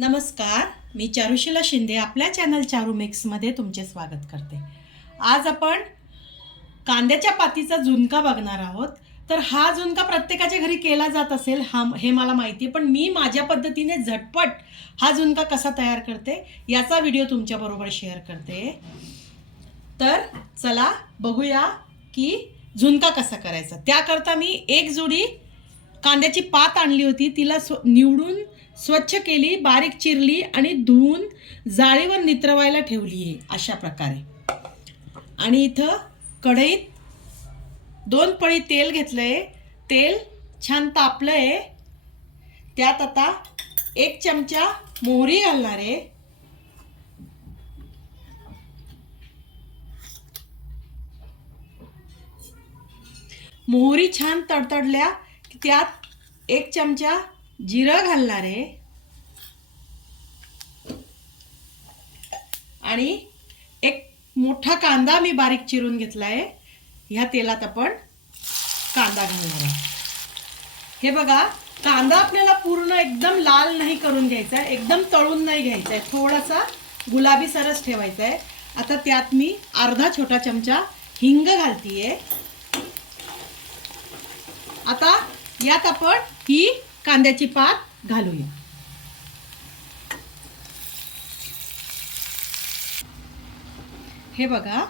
नमस्कार मी चारुशिला शिंदे आपल्या चॅनल चारू मिक्समध्ये तुमचे स्वागत करते. आज आपण कांद्याच्या पातीचा झुणका बघणार आहोत. तर हा झुणका प्रत्येकाच्या घरी केला जात असेल हा हे मला माहिती आहे पण मी माझ्या पद्धतीने झटपट हा झुणका कसा तयार करते याचा व्हिडिओ तुमच्याबरोबर शेअर करते. तर चला बघूया की झुणका कसा करायचा. त्याकरता मी एक जुडी कांद्याची पात आणली होती तिला स्व निवडून स्वच्छ केली बारीक चिरली आणि धुवून जाळीवर नित्रवायला ठेवली आहे अशा प्रकारे. आणि इथं कढईत दोन पळी तेल घेतलं आहे तेल छान तापलं आहे त्यात आता एक चमचा मोहरी घालणार आहे. मोहरी छान तडतडल्या त्यात एक चमचा जिरं घालणार आहे. आणि एक मोठा कांदा मी बारीक चिरून घेतला आहे ह्या तेलात आपण कांदा घालणार हे बघा कांदा आपल्याला पूर्ण एकदम लाल नाही करून घ्यायचा आहे एकदम तळून नाही घ्यायचा आहे. थोडासा गुलाबी सरस ठेवायचा आहे. आता त्यात मी अर्धा छोटा चमचा हिंग घालतीये. आता यात आपण ही कांद्याची पात घालूया. हे बघा.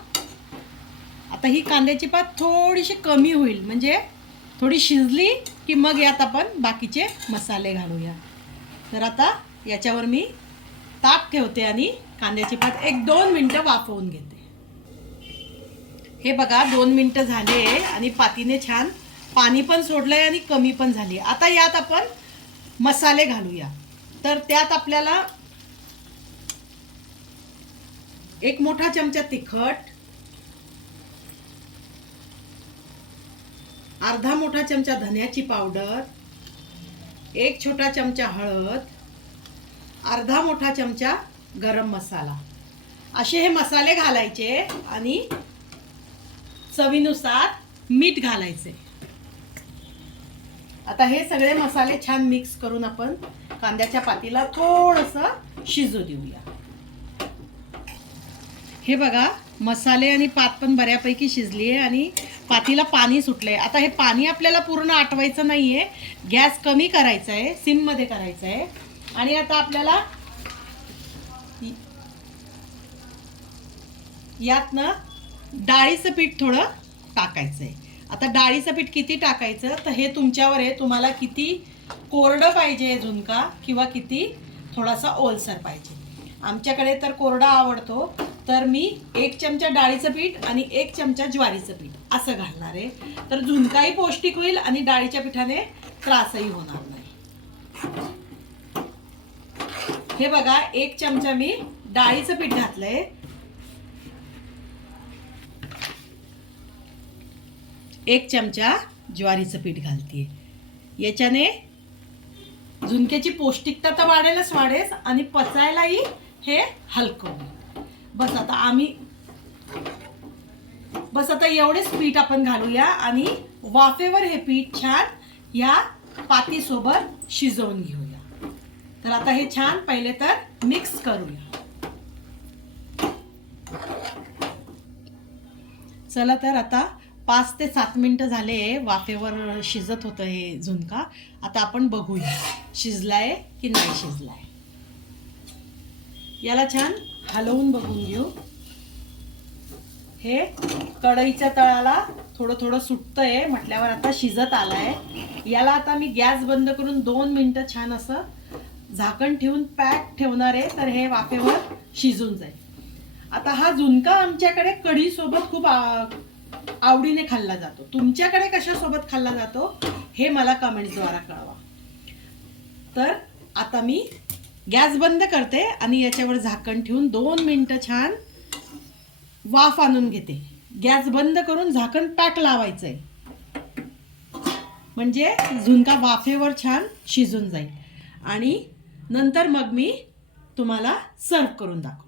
आता ही कांद्याची पात थोडीशी कमी होईल. म्हणजे थोडी शिजली की मग यात आपण बाकीचे मसाले घालूया. तर आता याच्यावर मी ताप ठेवते आणि कांद्याची पात एक दोन मिनटं वाफवून घेते. हे बघा दोन मिनटं झाले आणि पातीने छान पाणी पण सोडलंय आणि कमी पण झाली. आता यात आपण मसाले घालूया. तर त्यात आपल्याला एक मोठा चमचा तिखट अर्धा मोठा चमचा धन्याची पावडर एक छोटा चमचा हळद अर्धा मोठा चमचा गरम मसाला. असे हे मसाले घालायचे आणि चवीनुसार मीठ घालायचे. आता हे सगळे मसाले छान मिक्स करून आपण कांद्याच्या पातीला थोडंसं शिजू देऊया. हे बघा मसाले आणि पात पण बऱ्यापैकी शिजली आहे आणि पातीला पाणी सुटलंय. आता हे पाणी आपल्याला पूर्ण आटवायचं आहे गॅस कमी करायचा आहे सिममध्ये करायचं आहे आणि आता आपल्याला यातनं डाळीचं पीठ थोडं टाकायचं आहे आता डाळीचं पीठ किती टाकायचं? तर हे तुमच्यावर आहे. तुम्हाला किती कोरडं पाहिजे झुणका किंवा किती थोडासा ओलसर पाहिजे. आमच्याकडे तर कोरडा आवडतो. तर मी एक चमचा डाळीचं पीठ आणि एक चमचा ज्वारीचं पीठ असं घालणार आहे. तर झुणकाही पौष्टिक होईल आणि डाळीच्या पिठाने त्रासही होणार नाही. हे बघा एक चमचा मी डाळीचं पीठ घातलंय. एक चमचा ज्वारीचं पीठ घालते याच्याने झुणक्याची पौष्टिकता तर वाढेलच वाढेल आणि पचायलाही हे हलकं बस आता आम्ही बस आता एवढेच पीठ आपण घालूया आणि वाफेवर हे पीठ छान या पातीसोबत शिजवून घेऊया. तर आता हे छान पहिले तर मिक्स करूया. चला तर आता पाच ते सात मिनटं झाले वाफेवर शिजत होतं हे झुणका. आता आपण बघूया शिजलाय की नाही शिजलाय. याला छान हलवून बघून घेऊ. हे कढईच्या तळाला थोडं थोडं सुटतंय म्हटल्यावर आता शिजत आलाय. याला आता मी गॅस बंद करून दोन मिनटं छान असं झाकण ठेवून पॅक ठेवणार आहे तर हे वाफेवर शिजून जाईल. आता हा झुणका आमच्याकडे कढी सोबत खूप आवडीने खाल्ला जातो. तुमच्याकडे कशासोबत खाल्ला जातो हे मला कमेंट्सद्वारा कळवा. तर आता मी गॅस बंद करते आणि याच्यावर झाकण ठेवून दोन मिनटं छान वाफ आणून घेते. गॅस बंद करून झाकण पॅक लावायचं आहे म्हणजे झुणका वाफेवर छान शिजून जाईल. आणि नंतर मग मी तुम्हाला सर्व करून दाखवते.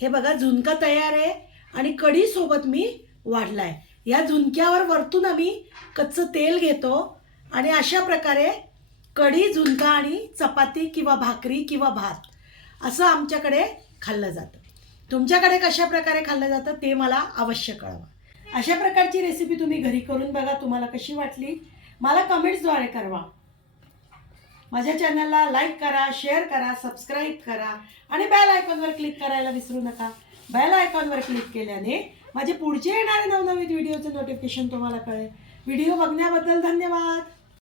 हे बघा झुणका तयार आहे. आणि कढीसोबत मी मी वाढलाय. या झुणक्यावर वरतून आम्ही कच्चं तेल घेतो आणि अशा प्रकारे कढी झुणका आणि चपाती किंवा भाकरी किंवा भात असं आमच्याकडे खाल्लं जातं. तुमच्याकडे कशा प्रकारे खाल्लं जातं ते मला अवश्य कळवा. अशा प्रकारची रेसिपी तुम्ही घरी करून बघा तुम्हाला कशी वाटली मला कमेंट्सद्वारे कळवा. माझ्या चॅनलला लाईक करा शेअर करा सबस्क्राईब करा आणि बेल आयकॉनवर क्लिक करायला विसरू नका. बेल आयकॉनवर क्लिक केल्याने माझे पुढचे येणारे नवनवीन व्हिडिओचं नोटिफिकेशन तुम्हाला कळेल. व्हिडिओ बघण्याबद्दल धन्यवाद.